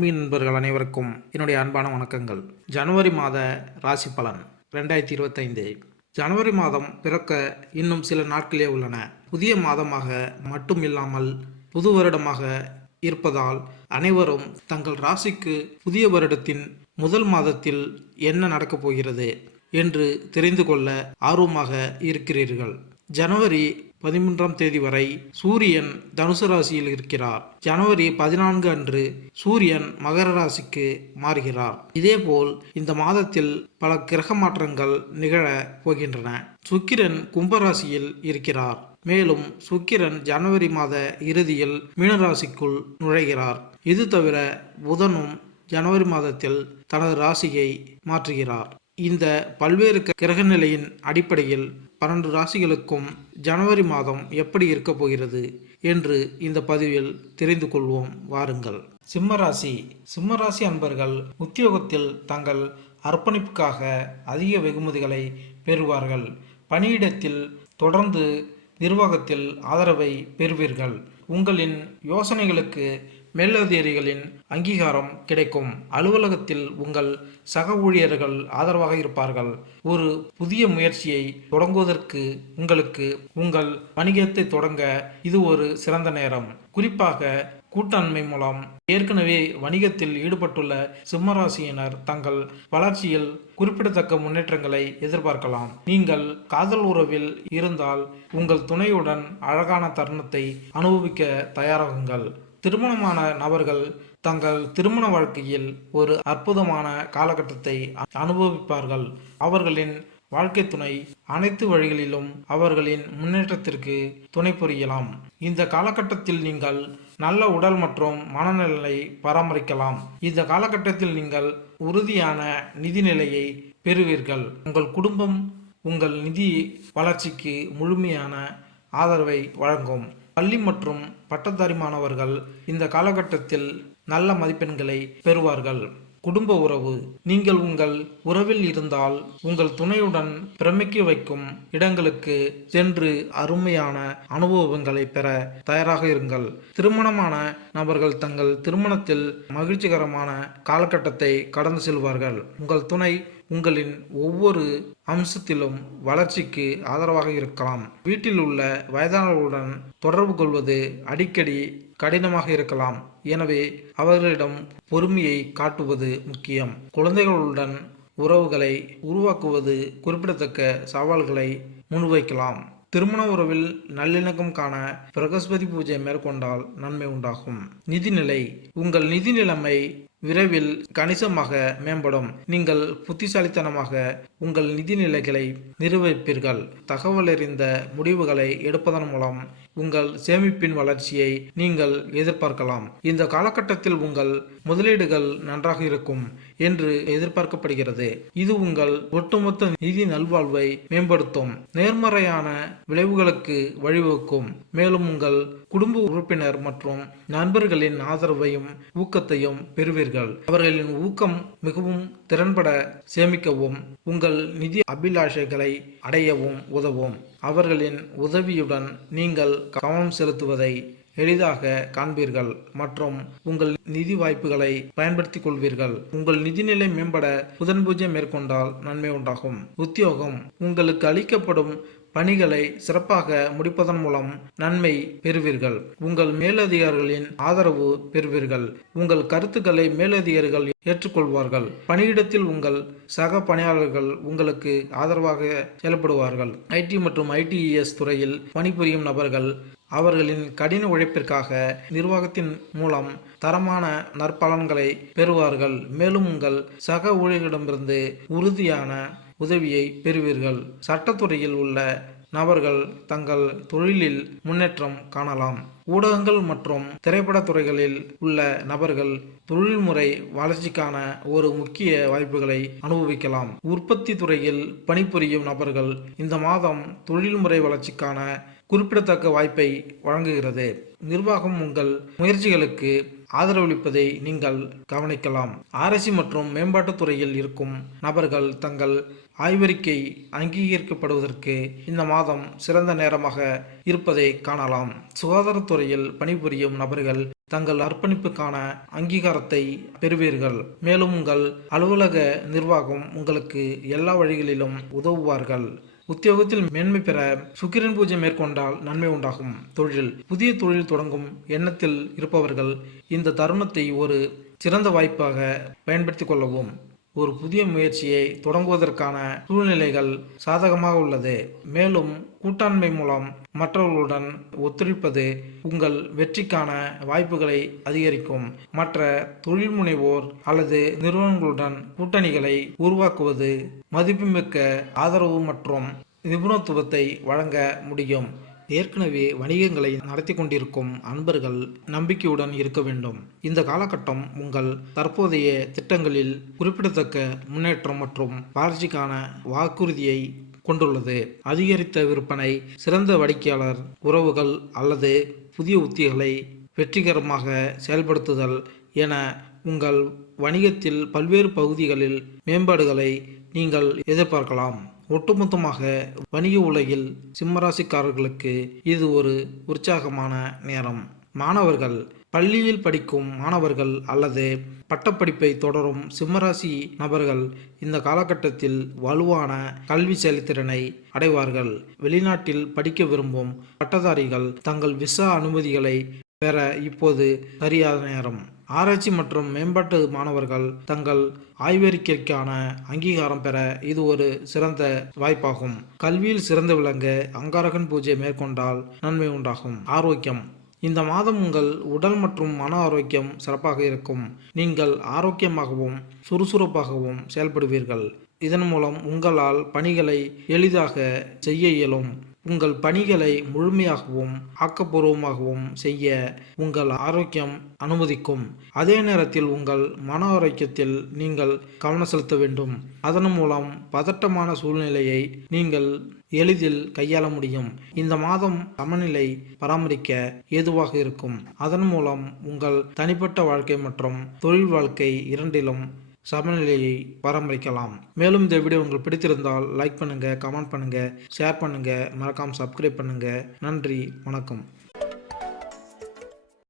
ஆன்மீக நண்பர்கள் அனைவருக்கும் என்னுடைய அன்பான வணக்கங்கள். ஜனவரி மாத ராசி பலன் 2025. ஜனவரி மாதம் பிறக்க இன்னும் சில நாட்களே உள்ளன. புதிய மாதமாக மட்டும் இல்லாமல் புது வருடமாக இருப்பதால் அனைவரும் தங்கள் ராசிக்கு புதிய வருடத்தின் முதல் மாதத்தில் என்ன நடக்கப் போகிறது என்று தெரிந்து கொள்ள ஆர்வமாக இருக்கிறீர்கள். ஜனவரி 13ஆம் தேதி வரை சூரியன் தனுசு ராசியில் இருக்கிறார். ஜனவரி 14 அன்று சூரியன் மகர ராசிக்கு மாறுகிறார். இதேபோல் இந்த மாதத்தில் பல கிரக மாற்றங்கள் நிகழ போகின்றன. சுக்கிரன் கும்பராசியில் இருக்கிறார். மேலும் சுக்கிரன் ஜனவரி மாத இறுதியில் மீனராசிக்குள் நுழைகிறார். இது தவிர புதனும் ஜனவரி மாதத்தில் தனது ராசியை மாற்றுகிறார். இந்த பல்வேறு கிரக நிலையின் அடிப்படையில் 12 ராசிகளுக்கும் ஜனவரி மாதம் எப்படி இருக்க போகிறது என்று இந்த பதிவில் தெரிந்து கொள்வோம். வாருங்கள். சிம்மராசி அன்பர்கள் உத்தியோகத்தில் தங்கள் அர்ப்பணிப்புக்காக அதிக வெகுமதிகளை பெறுவார்கள். பணியிடத்தில் தொடர்ந்து நிர்வாகத்தில் ஆதரவை பெறுவீர்கள். உங்களின் யோசனைகளுக்கு மேலதிகாரிகளின் அங்கீகாரம் கிடைக்கும். அலுவலகத்தில் உங்கள் சக ஊழியர்கள் ஆதரவாக இருப்பார்கள். ஒரு புதிய முயற்சியை தொடங்குவதற்கு உங்களுக்கு உங்கள் வணிகத்தை தொடங்க இது ஒரு சிறந்த நேரம். குறிப்பாக கூட்டாண்மை மூலம் ஏற்கனவே வணிகத்தில் ஈடுபட்டுள்ள சிம்மராசியினர் தங்கள் வளர்ச்சியில் குறிப்பிடத்தக்க முன்னேற்றங்களை எதிர்பார்க்கலாம். நீங்கள் காதல் உறவில் இருந்தால் உங்கள் துணையுடன் அழகான தருணத்தை அனுபவிக்க தயாராகுங்கள். திருமணமான நபர்கள் தங்கள் திருமண வாழ்க்கையில் ஒரு அற்புதமான காலகட்டத்தை அனுபவிப்பார்கள். அவர்களின் வாழ்க்கை துணை அனைத்து வழிகளிலும் அவர்களின் முன்னேற்றத்திற்கு துணை புரியலாம். இந்த காலகட்டத்தில் நீங்கள் நல்ல உடல் மற்றும் மனநலனை பராமரிக்கலாம். இந்த காலகட்டத்தில் நீங்கள் உறுதியான நிதி நிலையை பெறுவீர்கள். உங்கள் குடும்பம் உங்கள் நிதி வளர்ச்சிக்கு முழுமையான ஆதரவை வழங்கும். பள்ளி மற்றும் பட்டதாரி மாணவர்கள் இந்த காலகட்டத்தில் நல்ல மதிப்பெண்களை பெறுவார்கள். குடும்ப உறவு. நீங்கள் உங்கள் உறவில் இருந்தால் உங்கள் துணையுடன் பிரமிக்க வைக்கும் இடங்களுக்கு சென்று அருமையான அனுபவங்களை பெற தயாராக இருங்கள். திருமணமான நபர்கள் தங்கள் திருமணத்தில் மகிழ்ச்சிகரமான காலகட்டத்தை கடந்து செல்வார்கள். உங்கள் துணை உங்களின் ஒவ்வொரு அம்சத்திலும் வளர்ச்சிக்கு ஆதரவாக இருக்கலாம். வீட்டில் உள்ள வயதானவர்களுடன் தொடர்பு கொள்வது அடிக்கடி கடினமாக இருக்கலாம். எனவே அவர்களிடம் பொறுமையை காட்டுவது முக்கியம். குழந்தைகளுடன் உறவுகளை உருவாக்குவது குறிப்பிடத்தக்க சவால்களை முன்வைக்கலாம். திருமண உறவில் நல்லிணக்கம் காண பிரகஸ்பதி பூஜை மேற்கொண்டால் நன்மை உண்டாகும். நிதிநிலை. உங்கள் நிதி நிலைமை விரைவில் கணிசமாக மேம்படும். நீங்கள் புத்திசாலித்தனமாக உங்கள் நிதி நிலைகளை நிர்வகிப்பீர்கள். தகவலறிந்த முடிவுகளை எடுப்பதன் மூலம் உங்கள் சேமிப்பின் வளர்ச்சியை நீங்கள் எதிர்பார்க்கலாம். இந்த காலகட்டத்தில் உங்கள் முதலீடுகள் நன்றாக இருக்கும் என்று எதிர்பார்க்கப்படுகிறது. இது உங்கள் ஒட்டுமொத்த நிதி நல்வாழ்வை மேம்படுத்தும். நேர்மறையான விளைவுகளுக்கு வழிவகுக்கும். மேலும் உங்கள் குடும்ப உறுப்பினர் மற்றும் நண்பர்களின் ஆதரவையும் ஊக்கத்தையும் பெறுவீர்கள். அவர்களின் ஊக்கம் மிகவும் திறன்பட சேமிக்கவும் உங்கள் நிதி அபிலாஷைகளை அடையவும் உதவும். அவர்களின் உதவியுடன் நீங்கள் கவனம் செலுத்துவதை எளிதாக காண்பீர்கள் மற்றும் உங்கள் நிதி வாய்ப்புகளை பயன்படுத்திக் கொள்வீர்கள். உங்கள் நிதிநிலை மேம்பட புதன் பூஜை மேற்கொண்டால் நன்மை உண்டாகும். உத்தியோகம். உங்களுக்கு அளிக்கப்படும் பணிகளை சிறப்பாக முடிப்பதன் மூலம் நன்மை பெறுவீர்கள். உங்கள் மேலதிகாரிகளின் ஆதரவு பெறுவீர்கள். உங்கள் கருத்துக்களை மேலதிகாரிகள் ஏற்றுக்கொள்வார்கள். பணியிடத்தில் உங்கள் சக பணியாளர்கள் உங்களுக்கு ஆதரவாக செயல்படுவார்கள். ஐடி மற்றும் ஐடிஎஸ் துறையில் பணிபுரியும் நபர்கள் அவர்களின் கடின உழைப்பிற்காக நிர்வாகத்தின் மூலம் தரமான நற்பலன்களை பெறுவார்கள். மேலும் உங்கள் சக ஊழியர்களிடமிருந்து உறுதியான உதவியை பெறுவீர்கள். சட்டத்துறையில் உள்ள நபர்கள் தங்கள் தொழிலில் முன்னேற்றம் காணலாம். ஊடகங்கள் மற்றும் திரைப்பட துறைகளில் உள்ள நபர்கள் தொழில்முறை வளர்ச்சிக்கான ஒரு முக்கிய வாய்ப்புகளை அனுபவிக்கலாம். உற்பத்தி துறையில் பணிபுரியும் நபர்கள் இந்த மாதம் தொழில்முறை வளர்ச்சிக்கான குறிப்பிடத்தக்க வாய்ப்பை வழங்குகிறது. நிர்வாகம் உங்கள் முயற்சிகளுக்கு ஆதரவளிப்பதை நீங்கள் கவனிக்கலாம். ஆராய்ச்சி மற்றும் மேம்பாட்டுத் துறையில் இருக்கும் நபர்கள் தங்கள் ஆய்வறிக்கை அங்கீகரிக்கப்படுவதற்கு இந்த மாதம் சிறந்த நேரமாக இருப்பதை காணலாம். சுகாதாரத்துறையில் பணிபுரியும் நபர்கள் தங்கள் அர்ப்பணிப்புக்கான அங்கீகாரத்தை பெறுவீர்கள். மேலும் உங்கள் அலுவலக நிர்வாகம் உங்களுக்கு எல்லா வழிகளிலும் உதவுவார்கள். உத்தியோகத்தில் மேன்மை பெற சுக்கிரன் பூஜை மேற்கொண்டால் நன்மை உண்டாகும். புதிய தொழில் தொடங்கும் எண்ணத்தில் இருப்பவர்கள் இந்த தருணத்தை ஒரு சிறந்த வாய்ப்பாக பயன்படுத்திக் கொள்ளவும். ஒரு புதிய முயற்சியை தொடங்குவதற்கான சூழ்நிலைகள் சாதகமாக உள்ளது. மேலும் கூட்டாண்மை மூலம் மற்றவர்களுடன் ஒத்துழைப்பது உங்கள் வெற்றிக்கான வாய்ப்புகளை அதிகரிக்கும். மற்ற தொழில் முனைவோர் அல்லது நிறுவனங்களுடன் கூட்டணிகளை உருவாக்குவது மதிப்புமிக்க ஆதரவு மற்றும் நிபுணத்துவத்தை வழங்க முடியும். ஏற்கனவே வணிகங்களை நடத்தி கொண்டிருக்கும் அன்பர்கள் நம்பிக்கையுடன் இருக்க வேண்டும். இந்த காலகட்டம் உங்கள் தற்போதைய திட்டங்களில் குறிப்பிடத்தக்க முன்னேற்றம் மற்றும் வளர்ச்சிக்கான வாக்குறுதியை கொண்டுள்ளது. அதிகரித்த விற்பனை, சிறந்த வாடிக்கையாளர் உறவுகள் அல்லது புதிய உத்திகளை வெற்றிகரமாக செயல்படுத்துதல் என உங்கள் வணிகத்தில் பல்வேறு பகுதிகளில் மேம்பாடுகளை நீங்கள் எதிர்பார்க்கலாம். ஒட்டுமொத்தமாக வணிக உலகில் சிம்மராசிக்காரர்களுக்கு இது ஒரு உற்சாகமான நேரம். மாணவர்கள், பள்ளியில் படிக்கும் மாணவர்கள் அல்லது பட்டப்படிப்பை தொடரும் சிம்மராசி நபர்கள் இந்த காலகட்டத்தில் வலுவான கல்வி செயல்திறனை அடைவார்கள். வெளிநாட்டில் படிக்க விரும்பும் பட்டதாரிகள் தங்கள் விசா அனுமதிகளை பெற இப்போது சரியான நேரம். ஆராய்ச்சி மற்றும் மேம்பாட்டு மாணவர்கள் தங்கள் ஆய்வறிக்கைக்கான அங்கீகாரம் பெற இது ஒரு சிறந்த வாய்ப்பாகும். கல்வியில் சிறந்து விளங்க அங்காரகன் பூஜை மேற்கொண்டால் நன்மை உண்டாகும். ஆரோக்கியம், இந்த மாதம் உங்கள் உடல் மற்றும் மன ஆரோக்கியம் சிறப்பாக இருக்கும். நீங்கள் ஆரோக்கியமாகவும் சுறுசுறுப்பாகவும் செயல்படுவீர்கள். இதன் மூலம் உங்களால் பணிகளை எளிதாக செய்ய இயலும். உங்கள் பணிகளை முழுமையாகவும் ஆக்கப்பூர்வமாகவும் செய்ய உங்கள் ஆரோக்கியம் அனுமதிக்கும். அதே நேரத்தில் உங்கள் மன ஆரோக்கியத்தில் நீங்கள் கவனம் செலுத்த வேண்டும். அதன் மூலம் பதட்டமான சூழ்நிலையை நீங்கள் எளிதில் கையாள முடியும். இந்த மாதம் சமநிலை பராமரிக்க ஏதுவாக இருக்கும். அதன் மூலம் உங்கள் தனிப்பட்ட வாழ்க்கை மற்றும் தொழில் வாழ்க்கை இரண்டிலும் சமநிலையை பராமரிக்கலாம். மேலும் இந்த வீடியோ உங்களுக்கு பிடித்திருந்தால் லைக் பண்ணுங்க, கமெண்ட் பண்ணுங்க, ஷேர் பண்ணுங்க, மறக்காம சப்ஸ்கிரைப் பண்ணுங்க. நன்றி, வணக்கம்.